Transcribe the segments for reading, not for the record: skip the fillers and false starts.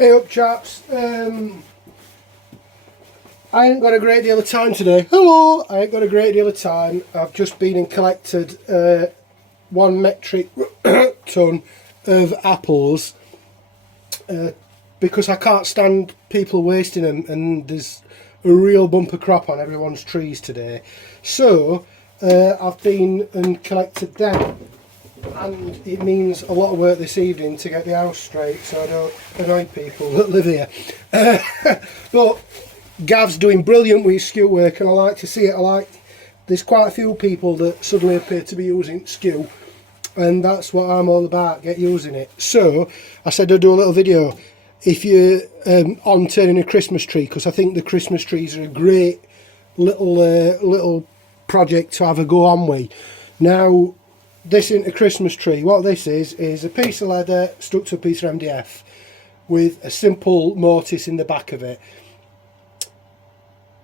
Hey up chaps, I ain't got a great deal of time today. Hello! I ain't got a great deal of time. I've just been and collected 1 metric ton of apples because I can't stand people wasting them, and there's a real bumper crop on everyone's trees today. So I've been and collected them, and it means a lot of work this evening to get the house straight so I don't annoy people that live here. But Gav's doing brilliant with his skew work, and I like to see it. There's quite a few people that suddenly appear to be using skew, and that's what I'm all about, get using it. So I said I'd do a little video if you're on turning a Christmas tree, because I think the Christmas trees are a great little project to have a go on with. Now, this isn't a Christmas tree. What this is a piece of leather stuck to a piece of MDF with a simple mortise in the back of it.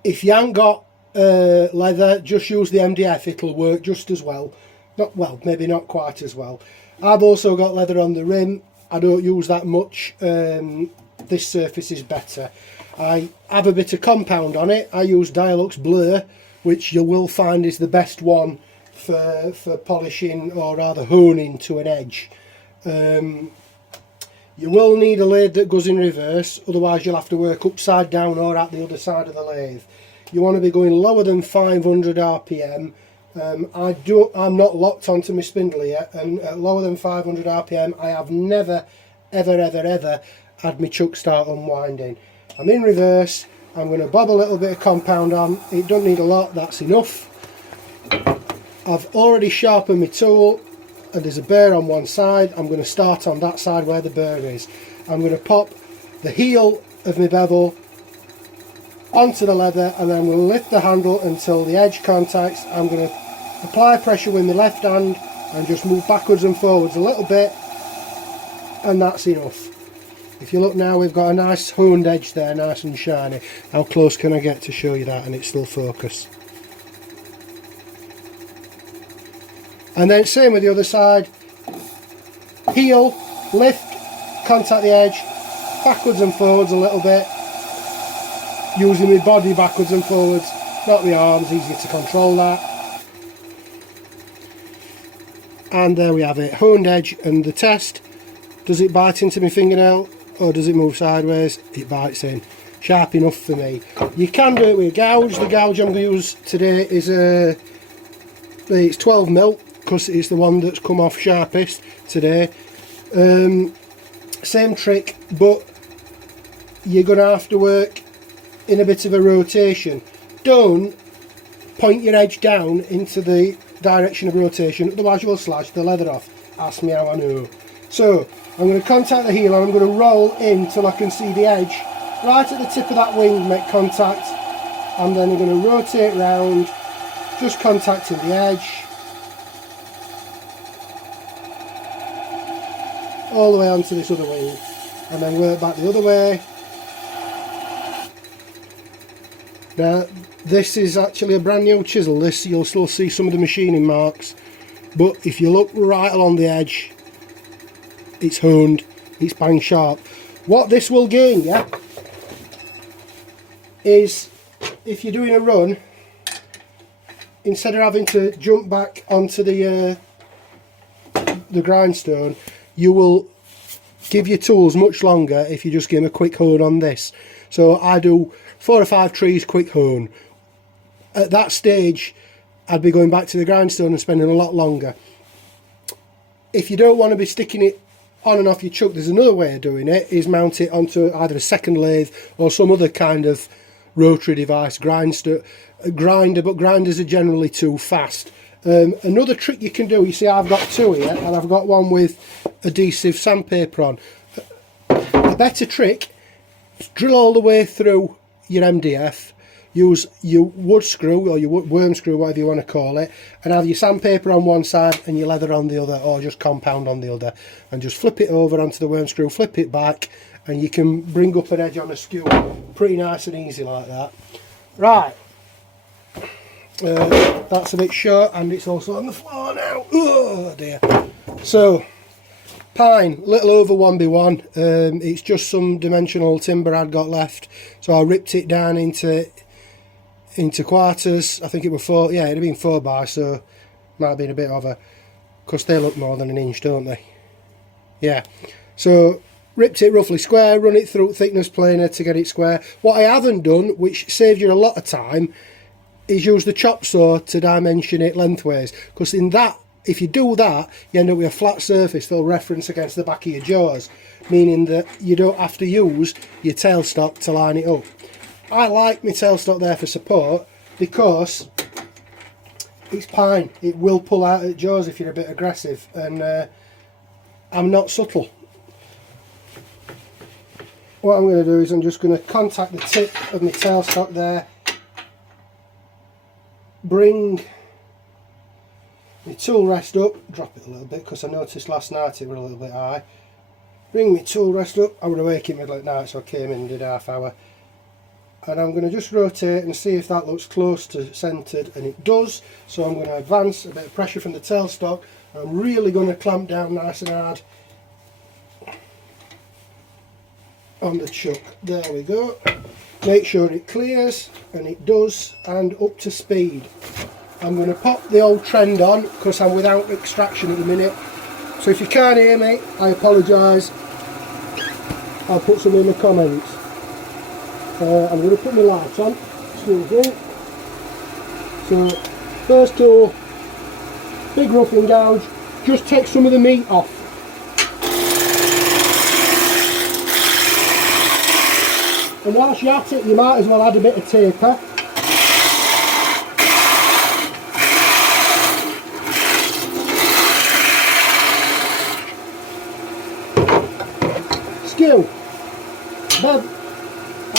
If you haven't got leather, just use the MDF, it'll work just as well. Maybe not quite as well. I've also got leather on the rim. I don't use that much. This surface is better. I have a bit of compound on it. I use Dialux Blur, which you will find is the best one for polishing, or rather honing to an edge. You will need a lathe that goes in reverse, otherwise you'll have to work upside down or at the other side of the lathe. You want to be going lower than 500 RPM. I'm not locked onto my spindle yet, and at lower than 500 RPM I have never ever had my chuck start unwinding. I'm in reverse. I'm going to bob a little bit of compound on. It doesn't need a lot, that's enough. I've already sharpened my tool, and there's a burr on one side. I'm going to start on that side where the burr is. I'm going to pop the heel of my bevel onto the leather, and then we'll lift the handle until the edge contacts. I'm going to apply pressure with my left hand and just move backwards and forwards a little bit, and that's enough. If you look now, we've got a nice honed edge there, nice and shiny. How close can I get to show you that and it's still focus? And then same with the other side. Heel, lift, contact the edge, backwards and forwards a little bit, using my body backwards and forwards, not the arms, easy to control that. And there we have it, honed edge. And the test, does it bite into my fingernail or does it move sideways? It bites in. Sharp enough for me. You can do it with a gouge. The gouge I'm going to use today is it's 12mm, because it's the one that's come off sharpest today. Same trick, but you're going to have to work in a bit of a rotation. Don't point your edge down into the direction of rotation, otherwise you will slash the leather off. Ask me how I know. So I'm going to contact the heel, and I'm going to roll in till I can see the edge right at the tip of that wing, make contact, and then I'm going to rotate round, just contacting the edge all the way onto this other wing, and then work back the other way. Now this is actually a brand new chisel. This, you'll still see some of the machining marks, but if you look right along the edge, it's honed, it's bang sharp. What this will gain you is, if you're doing a run, instead of having to jump back onto the grindstone, you will give your tools much longer if you just give them a quick hone on this. So I do 4 or 5 trees quick hone. At that stage I'd be going back to the grindstone and spending a lot longer. If you don't want to be sticking it on and off your chuck, there's another way of doing it, is mount it onto either a second lathe or some other kind of rotary device, grinder, but grinders are generally too fast. Another trick you can do, you see I've got 2 here, and I've got one with adhesive sandpaper on. A better trick, drill all the way through your MDF, use your wood screw or your worm screw, whatever you want to call it, and have your sandpaper on one side and your leather on the other, or just compound on the other, and just flip it over onto the worm screw, flip it back, and you can bring up an edge on a skew pretty nice and easy like that. Right, that's a bit short, and it's also on the floor now. Oh dear. So pine, little over 1x1. It's just some dimensional timber I'd got left, so I ripped it down into quarters. I think it was 4, yeah, it'd have been 4x, so might have been a bit over, because they look more than an inch, don't they? Yeah, so ripped it roughly square, run it through thickness planer to get it square. What I haven't done, which saves you a lot of time, is use the chop saw to dimension it lengthways, because in that, if you do that, you end up with a flat surface that'll reference against the back of your jaws, meaning that you don't have to use your tailstock to line it up. I like my tailstock there for support because it's pine. It will pull out at jaws if you're a bit aggressive, and I'm not subtle. What I'm going to do is I'm just going to contact the tip of my tailstock there, bring my tool rest up, drop it a little bit because I noticed last night it was a little bit high. Bring my tool rest up. I was awake in the middle of the night, so I came in and did half hour. And I'm going to just rotate and see if that looks close to centred, and it does. So I'm going to advance a bit of pressure from the tailstock. I'm really going to clamp down nice and hard on the chuck. There we go. Make sure it clears, and it does, and up to speed. I'm going to pop the old trend on because I'm without extraction at the minute. So if you can't hear me, I apologise. I'll put some in the comments. I'm going to put my lights on. Excuse me. So first tool, big roughing gouge. Just take some of the meat off. And whilst you're at it, you might as well add a bit of taper. Skew,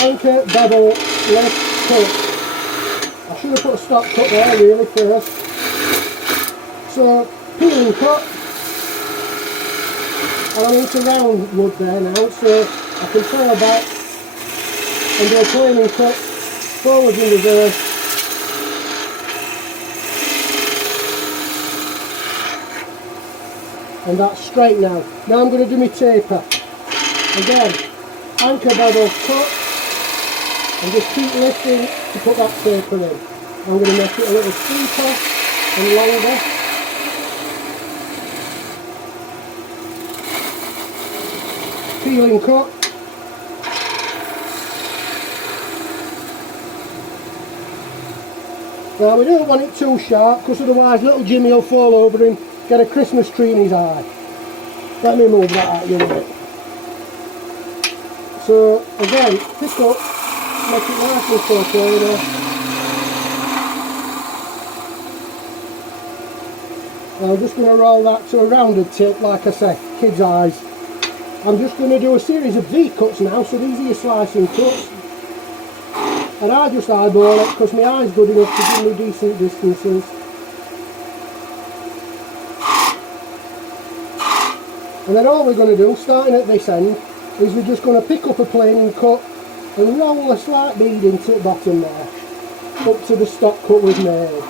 anchor, bevel, left, cut. I should have put a stop cut there really first. So, peeling cut, and I'm into round wood there now, so I can trail back and do a planing cut, forwards and reverse. And that's straight now. Now I'm going to do my taper. Again, anchor, bevel, cut, and just keep lifting to put that taper in. I'm going to make it a little steeper and longer. Peeling cut. Now we don't want it too sharp because otherwise little Jimmy will fall over and get a Christmas tree in his eye. Let me move that out of your way. So again, pick up, make it nice and circular. I'm just going to roll that to a rounded tip, like I say, kid's eyes. I'm just going to do a series of V cuts now, so these are your slicing cuts. And I just eyeball it because my eye's good enough to give me decent distances. And then all we're going to do, starting at this end, is we're just going to pick up a planing cut and roll a slight bead into the bottom there, up to the stock cut we've made.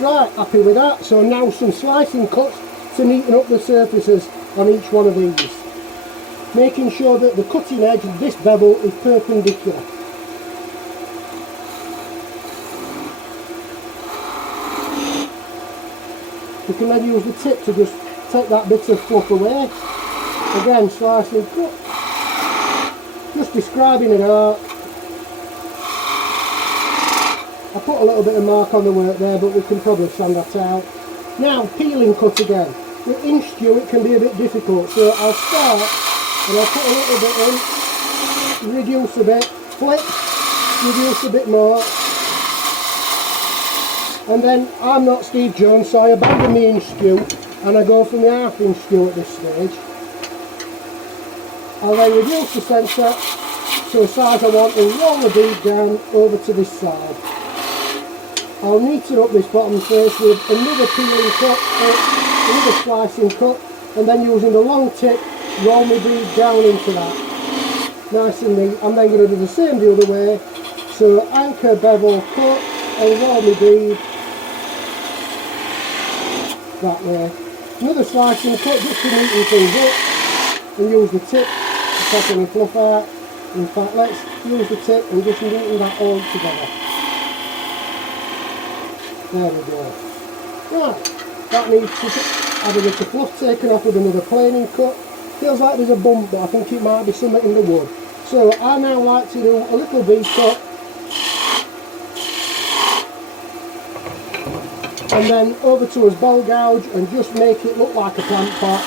Right, happy with that. So now some slicing cuts to neaten up the surfaces on each one of these. Making sure that the cutting edge of this bevel is perpendicular. You can then use the tip to just take that bit of fluff away. Again, slicing cut. Just describing an arc. I put a little bit of mark on the work there, but we can probably sand that out. Now, peeling cut again. With inch skew it can be a bit difficult, so I'll start and I'll put a little bit in, reduce a bit, flip, reduce a bit more. And then, I'm not Steve Jones, so I abandon the inch skew and I go for my half inch skew at this stage. I'll then reduce the centre to a size I want and roll the bead down over to this side. I'll neaten up this bottom face with another peeling cut, another slicing cut, and then using the long tip, roll my bead down into that. Nice and neat. I'm then going to do the same the other way. So anchor, bevel, cut, and roll my bead that way. Another slicing cut just to neaten things up, and use the tip to take any fluff out. In fact, let's use the tip and just neaten that all together. There we go. Right, that needs to have a bit of fluff taken off with another planing cut. Feels like there's a bump, but I think it might be something in the wood. So I now like to do a little V cut, and then over to his bell gouge and just make it look like a plant pot.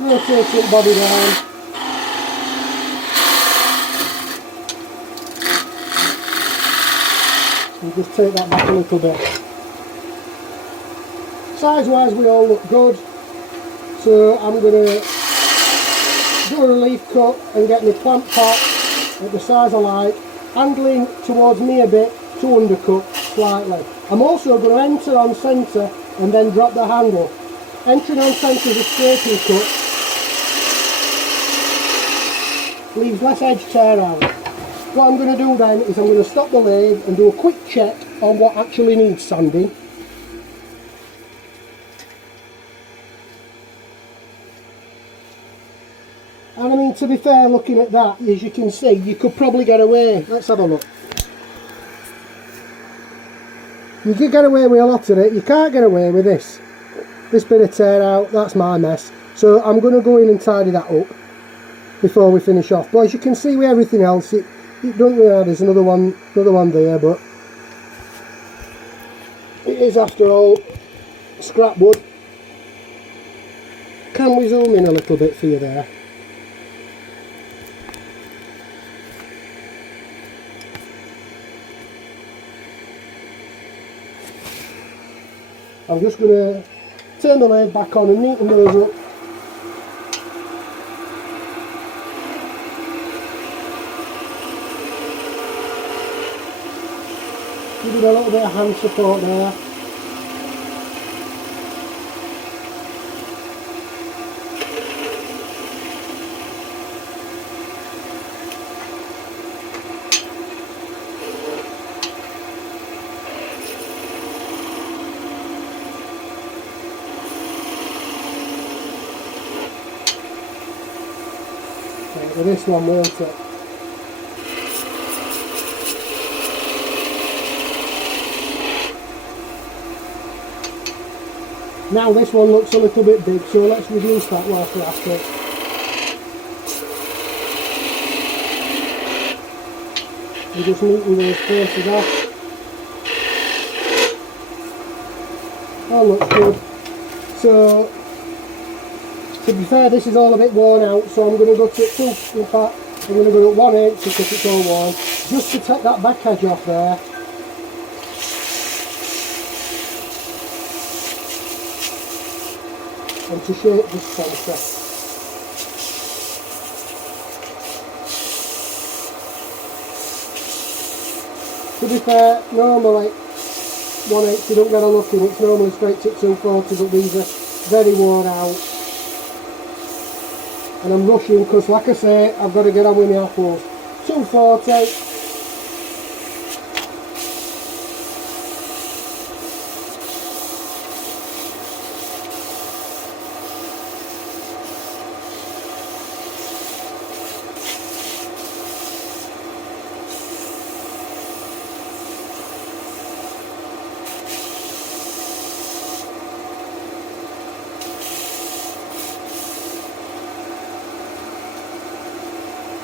Rotate it body down. And just take that back a little bit. Size wise we all look good, so I'm going to do a relief cut and get my plant pot at the size I like, angling towards me a bit to undercut slightly. I'm also going to enter on centre and then drop the handle. Entering on centre is a scraping cut, leaves less edge tear out. What I'm going to do then is I'm going to stop the lathe and do a quick check on what actually needs sanding. And I mean, to be fair, looking at that, as you can see, you could probably get away. Let's have a look. You could get away with a lot of it. You can't get away with this. This bit of tear out, that's my mess. So I'm going to go in and tidy that up before we finish off. But as you can see with everything else, it don't really, there's another one there, but it is after all scrap wood. Can we zoom in a little bit for you there? I'm just going to turn the lathe back on and neaten those up. Give it a little bit of hand support there. Right, with this one, won't it? Now this one looks a little bit big, so let's reduce that whilst we're at it. We're just neaten those faces off. That looks good. So, to be fair, this is all a bit worn out, so I'm going to go to 2, in fact, I'm going to go to 1/8 because it's all worn, just to take that back edge off there. And to shape this centre. To be fair, normally 1/8 you don't get a look in, it's normally straight to 240, but these are very worn out. And I'm rushing because, like I say, I've got to get on with my apples. 240.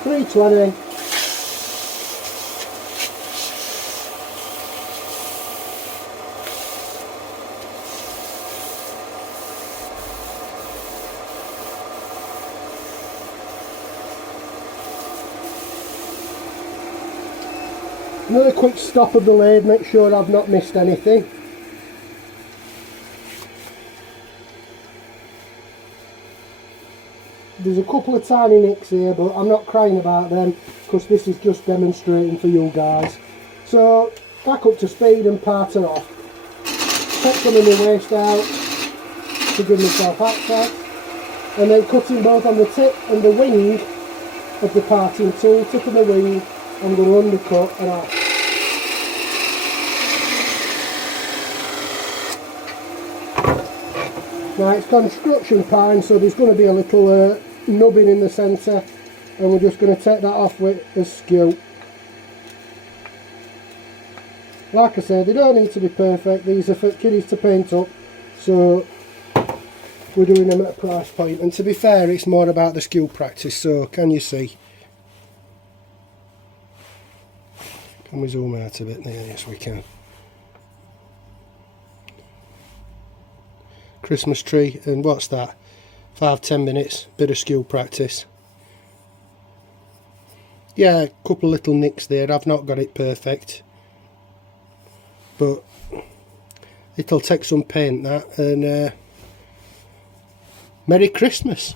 $3.20. Another quick stop of the lathe, make sure I've not missed anything. There's a couple of tiny nicks here, but I'm not crying about them. because this is just demonstrating for you guys. So back up to speed and part her off. Take some of the waste out to give myself access, and then cutting both on the tip and the wing of the parting tool. Tip of the wing, I'm going to undercut and off. Now it's construction pine, so there's going to be a little nubbin in the centre, and we're just going to take that off with a skew. Like I said, they don't need to be perfect, these are for kiddies to paint up, so we're doing them at a price point. And to be fair, it's more about the skew practice, so can you see? Can we zoom out a bit there? Yes we can. Christmas tree, and what's that? 5-10 minutes, bit of skew practice. Yeah, a couple of little nicks there, I've not got it perfect, but it'll take some paint that, and Merry Christmas.